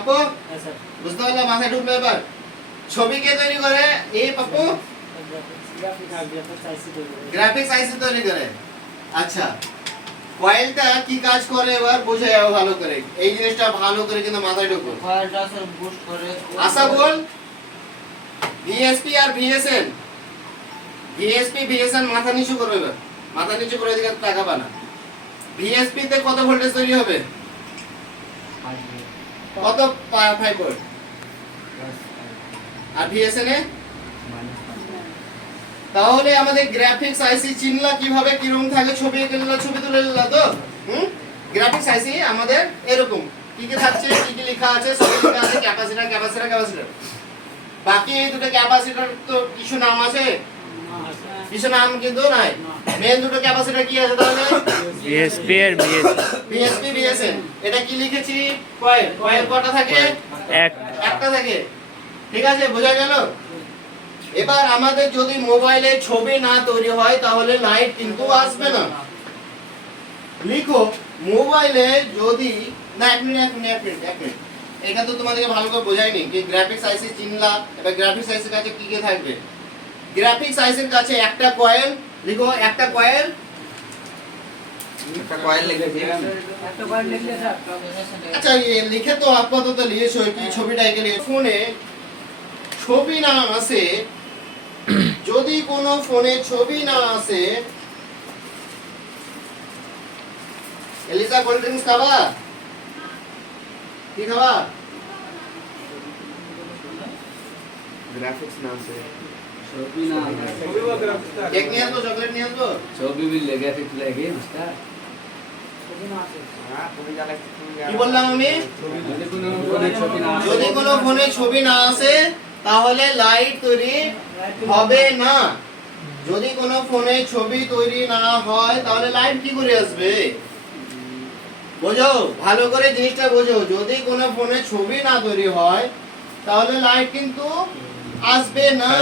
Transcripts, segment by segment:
পাপ্পু বুঝতে পারলে মাথায় ঢুকলো এবার ছবি কে তৈরি করে এই পাপ্পু গ্রাফিক্স আইসি তৈরি করে আচ্ছা কয়েলটা কি কাজ করে এবার বুঝে যাও ভালো করে এই জিনিসটা ভালো করে কিন্তু মাথায় ঢুকো কয়েলটা স্যার বুস্ট করে আশা বল ভিএসপি আর ভিএসএন ভিএসপি ভিএসএন মাথা নিচু করবে এবার মাথা নিচু করে দিকে টাকা পানা ভিএসপি তে কত ভোল্টেজ তৈরি হবে কত 5 ভোল্ট আর ভিএসএন এ তাহলে আমাদের গ্রাফিক্স আইসি চিনলা কিভাবে কিরকম থাকে ছবি এঁকেলা ছবি তুলে নিলা তো গ্রাফিক্স আইসি আমাদের এরকম কি কি থাকছে কি কি লেখা আছে সব লেখা আছে ক্যাপাসিটর ক্যাপাসিটর ক্যাপাসিটর বাকি এই দুটো ক্যাপাসিটর তো কিছু নাম আছে কিছু নাম কিন্তু নাই মেন দুটো ক্যাপাসিটর কি আছে তাহলে বিএসপি আর বিএসপি বিএসএন এটা কি লিখেছি কয়েল কয়েল কটা থাকে একটা থাকে ঠিক আছে বোঝা গেল এবার আমাদের যদি মোবাইলে ছবি না তৈরি হয় তাহলে লাইট কিন্তু আসবে না লিখো মোবাইলে যদি না এক মিনিট এটা তো তোমাদেরকে ভালো করে বোঝাইনি কি গ্রাফিক্স আইসি চিনলা এবার গ্রাফিক্স আইসির কাছে কি কি থাকবে গ্রাফিক্স আইসির কাছে একটা কয়েল লিখো একটা কয়েল লিখলে স্যার আচ্ছা ये লিখে তো আপাতত লিখেছো কি ছবিটা এঁকে লিখে ফোনে ছবি না আসে যদি কোনো ফোনে ছবি না আসে এলিসা কোল্ড ড্রিঙ্কস খাবা কি খাবা গ্রাফিক্স নাম से ছবি না কেক নিয়ে আসবো চকলেট নিয়ে আসবো ছবি भी ले गया फिर लगे उसका हां তুমি যা লাগছে তুমি কি বললাম আমি যদি কোনো ফোনে ছবি না আসে তাহলে লাইট তৈরি হবে না যদি কোনো ফোনে ছবি তৈরি না হয় তাহলে লাইট কি করে আসবে বোঝো ভালো করে জিনিসটা বোঝো যদি কোনো ফোনে ছবি না তৈরি হয় তাহলে লাইট কিন্তু আসবে না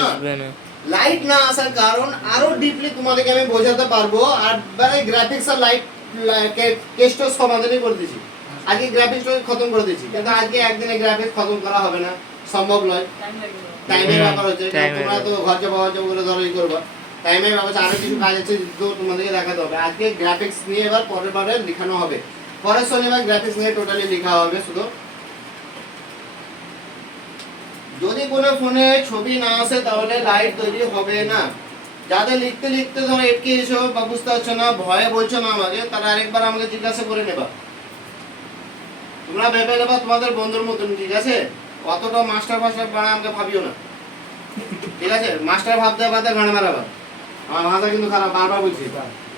লাইট না আসার কারণ আরো ডিপলি তোমাদেরকে আমি বোঝাতে পারবো আর মানে গ্রাফিক্স আর লাইট কেসটা সমাধানই করে দিয়েছি আজকে গ্রাফিক্সটা খতম করে দিয়েছি কিন্তু আজকে একদিনে গ্রাফিক্স খতম করা হবে না সম্ভব নয় টাইমের ব্যাপার হচ্ছে তোমরা তো ঘর যাওয়া করে ধরোই করবা টাইমের ব্যাপার আরো কিছু কাজ আছে তো তোমাদেরকে দেখাতে হবে আজকে গ্রাফিক্স নিয়ে এবার পরের বারে লেখানো হবে পরের শনিবার গ্রাফিক্স নিয়ে টোটালি লেখা হবে শুধু যদি কোনো ফোনে ছবি না আসে তাহলে লাইট তৈরি হবে না যাদের লিখতে লিখতে ধরো এটকে এসো বা বুঝতে পারছো না ভয়ে বলছো না আমাকে তারা আরেকবার আমাকে জিজ্ঞাসা করে নেবা তোমরা ভেবে নেবা তোমাদের বন্ধুর মতন ঠিক আছে অতটা মাস্টার বানা আমাকে ভাবিও না ঠিক আছে মাস্টার ভাবতে ভাবতে গান মারাবা আমার ভাষা কিন্তু খারাপ বারবার বলছি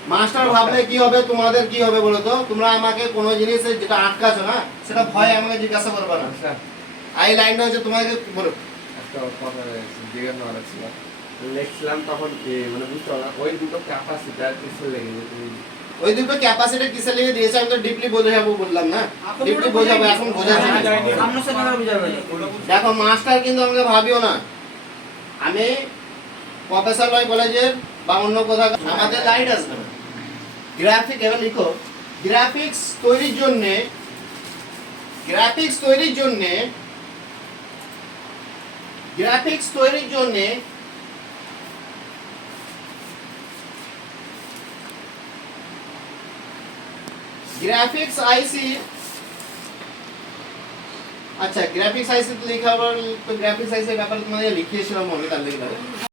মাস্টার ভাবলে কি হবে তোমাদের কি হবে বলো তো তোমরা আমাকে কোনো জিনিস যেটা আটকাছো না সেটা ভয় আমাকে জিজ্ঞাসা করবে না এই লাইনটা হচ্ছে তোমাকে বলো একটা কথা জিজ্ঞাসা করা ছিল লিখছিলাম তখন কি মানে বুঝতে পারলাম ওই দুটো ক্যাপাসিটর কিসের লেগে তুমি ওই দুটো ক্যাপাসিটর কিসের লেগে দিয়েছে আমি তো ডিপলি বোঝাবো বললাম না ডিপলি বোঝাবো এখন বোঝাচ্ছি সামনে সে না বুঝাবে দেখো মাস্টার কিন্তু আমাকে ভাবিও না আমি প্রফেসর লয় কলেজের বা অন্য কোথাও আমাদের লাইট আসবে না গ্রাফিক এবার লিখো গ্রাফিক্স তৈরির জন্য গ্রাফিক্স তৈরির জন্য গ্রাফিক্স আইসি আচ্ছা গ্রাফিক্স আইসি তো লেখা আবার তো গ্রাফিক্স আইসি ব্যাপারে তোমাদের লিখিয়েছিলাম মনে তার লেগে